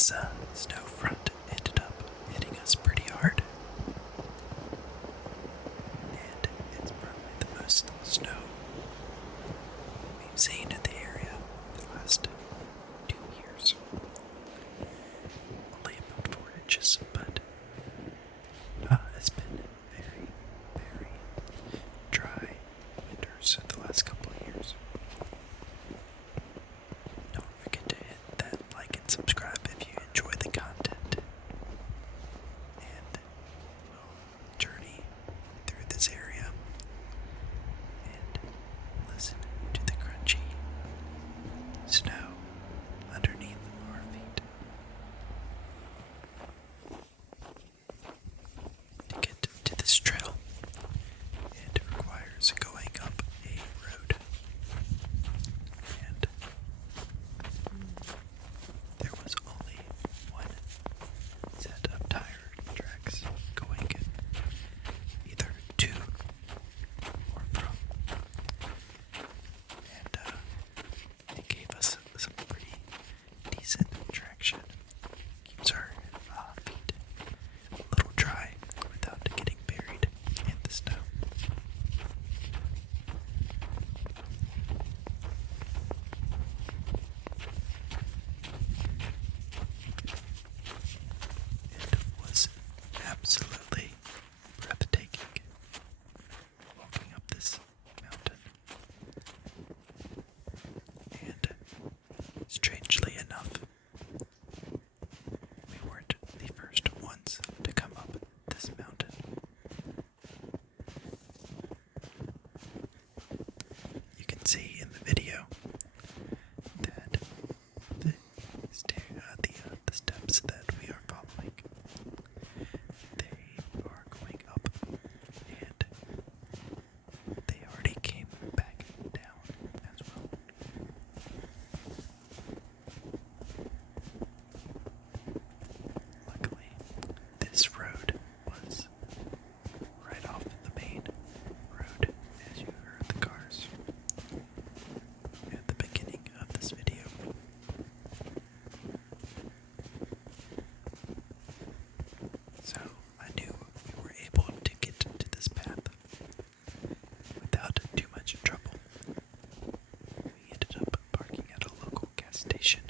This snow front ended up hitting us pretty hard, and it's probably the most snow we've seen in the area in the last 2 years. Only about 4 inches, but it's been very, very dry winters the last couple of years. Don't forget to hit that like and subscribe if you enjoy the content, and we'll journey through this area and listen to the crunchy snow underneath our feet. To get to this trail, it requires going up a road, and there was only one set of tire tracks going either to or from, and it gave us some pretty decent traction. Keeps our feet a little dry without getting buried in the snow. It was absolutely breathtaking walking up this mountain. And strangely enough, we weren't the first ones to come up this mountain. You can see in the video that the steps that we are following, they are going up, and they already came back down as well. Luckily, this road was right off the main road, as you heard the cars at the beginning of this video. So I knew we were able to get to this path without too much trouble. We ended up parking at a local gas station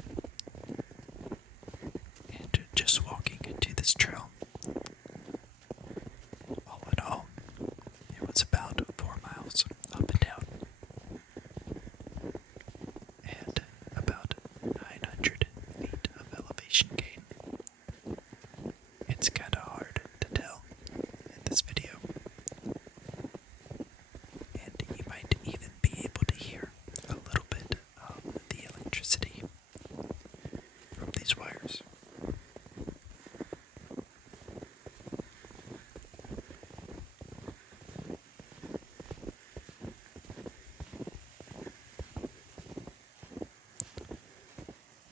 and just walking into this trail. All in all, it was about 4 miles up and down, and about 900 feet of elevation gain. It's kind of hard to tell in this video, and you might even be able to hear a little bit of the electricity from these wires.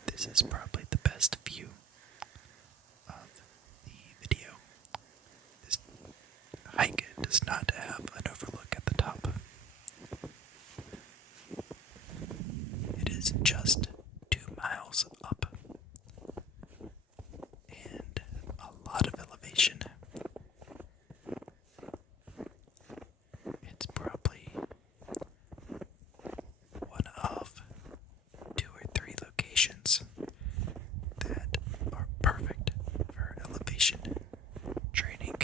This is probably the best view of the video. This hike does not have an overlook at the top. It is just 2 miles up and a lot of elevation. It's probably one of 2 or 3 locations that are perfect for elevation training.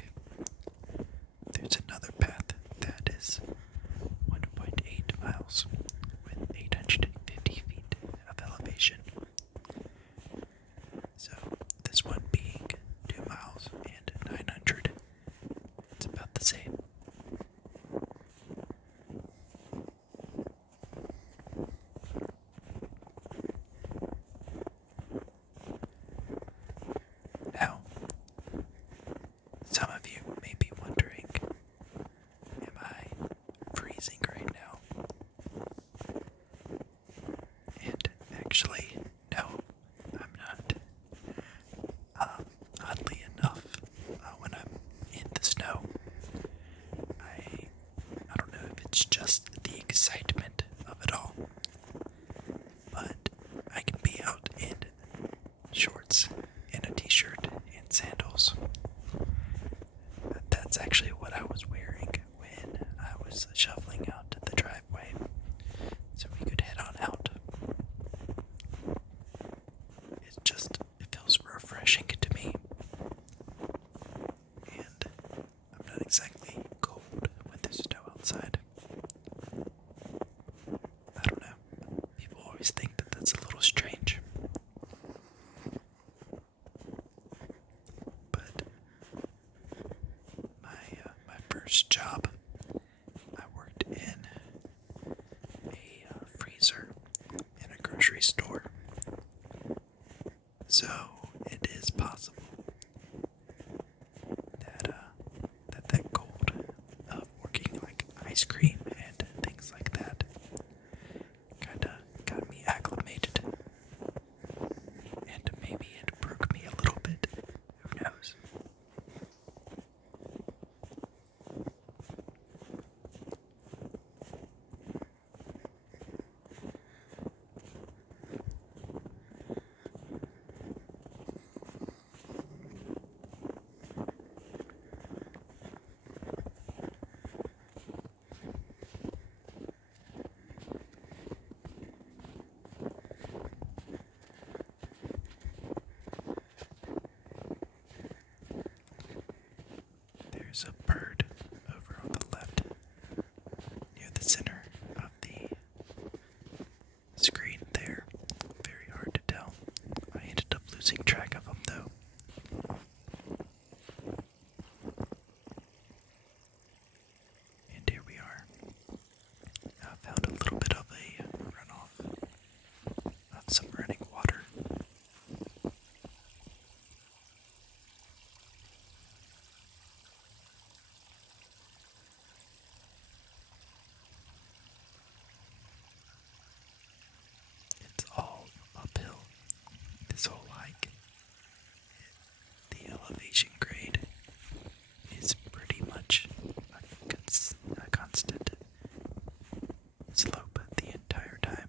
There's another path that is 1.8 miles with 850 feet of elevation. So this one being 2 miles and 900, it's about the same. Now, some of you may be wondering, am I freezing right now? And actually, no, I'm not. Oddly enough, when I'm in the snow, I don't know if it's just the excitement of it all, but I can be out in shorts first job, I worked in a freezer in a grocery store. So it is possible that cold of working like ice cream and things like that kinda got me acclimated. And maybe it broke me a little bit. Who knows? There's a bird over on the left near the center of the screen there. Very hard to tell. I ended up losing track of them though. And here we are. I found a little bit of a runoff of some running water. It's all uphill. This whole hike. The elevation grade is pretty much a constant slope the entire time.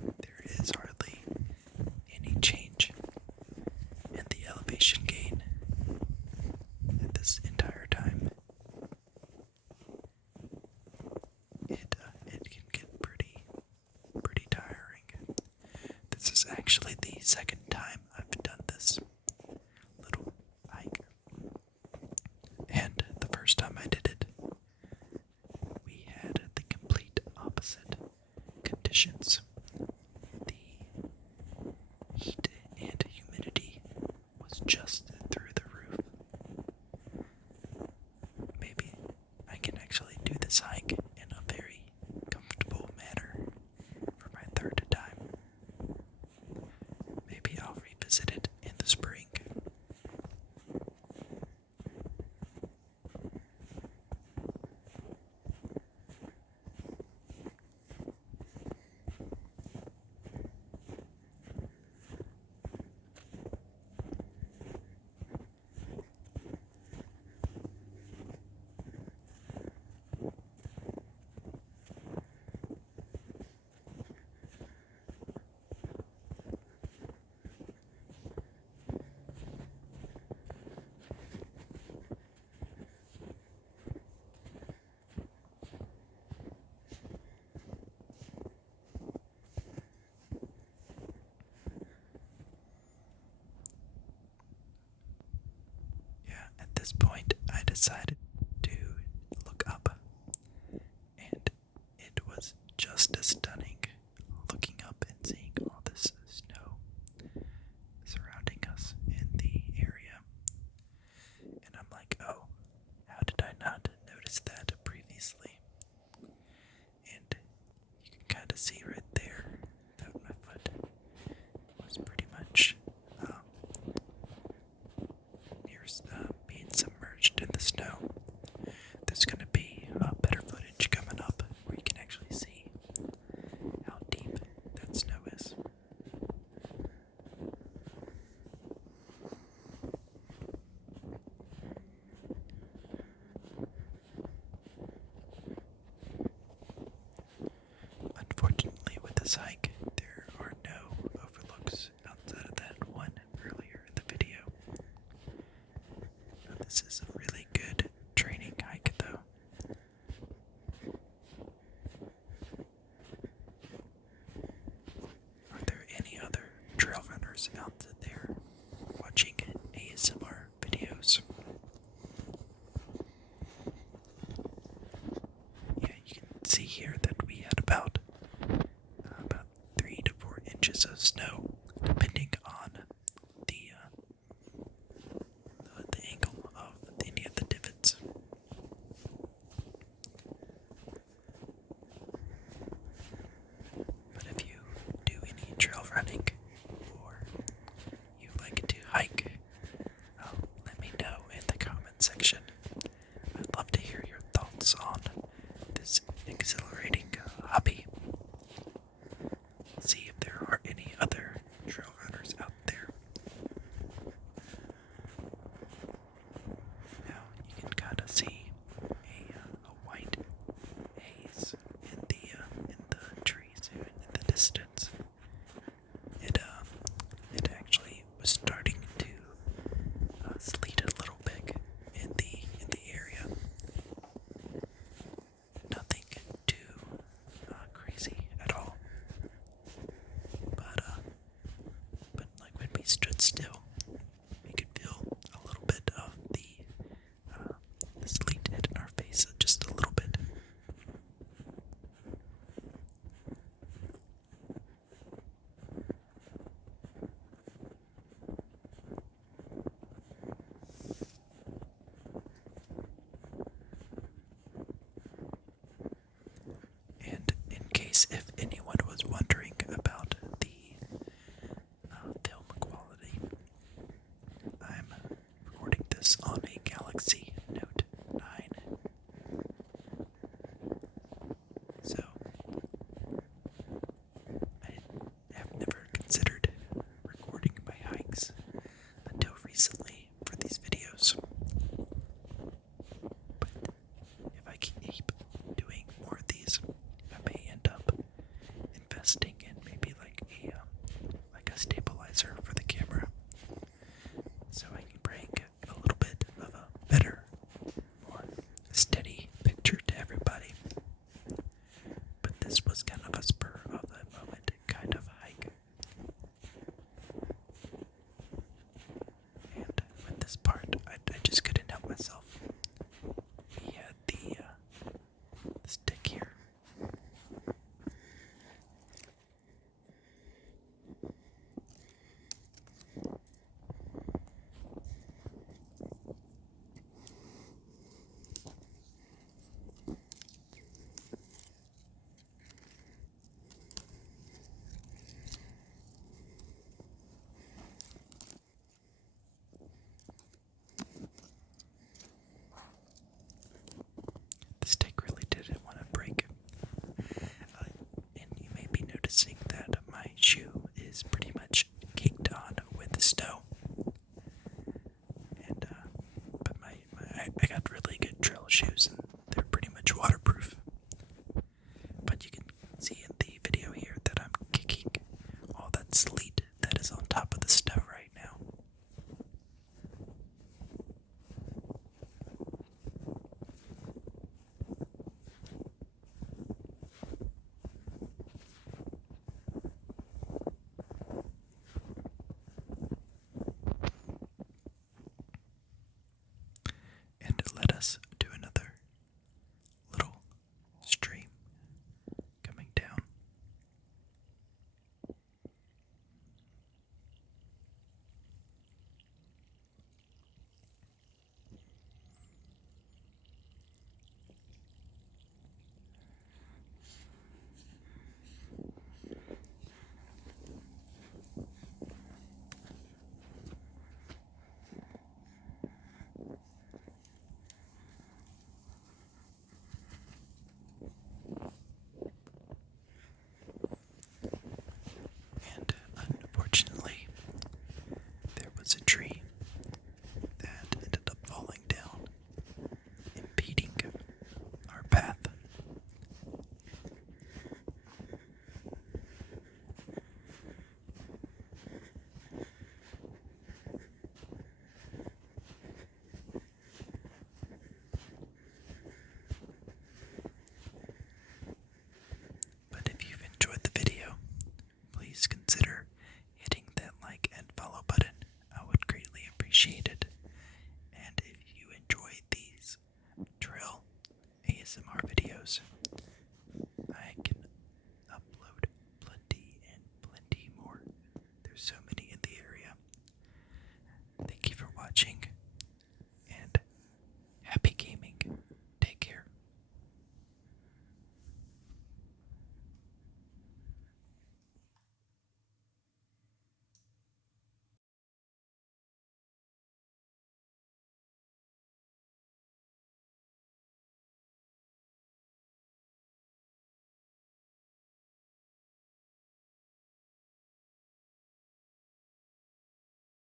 There is hardly any change in the elevation gain at this entire time. It can get pretty tiring. This is actually the second time I've done this little hike. And the first time I did it, we had the complete opposite conditions. The heat and humidity was just through the roof. Maybe I can actually do this hike in a very comfortable manner for my third time. Maybe I'll revisit it in the spring. At this point, I decided to look up, and it was just as stunning looking up and seeing all this snow surrounding us in the area. And I'm like, oh, how did I not notice that previously? And you can kind of see right there that my foot was pretty much being submerged in the snow. There's going to be better footage coming up where you can actually see how deep that snow is. Unfortunately, with this hike, there are no overlooks outside of that one earlier in the video. This is a really good training hike, though. Are there any other trail runners out there watching ASMR videos? Yeah, you can see here that we had about 3 to 4 inches of snow, depending on the angle of any of the divots. trail runners out there. Now you can kind of see a white haze in the trees in the distance. It actually was starting to sleet a little bit in the area. Nothing too crazy at all. But like when we stood still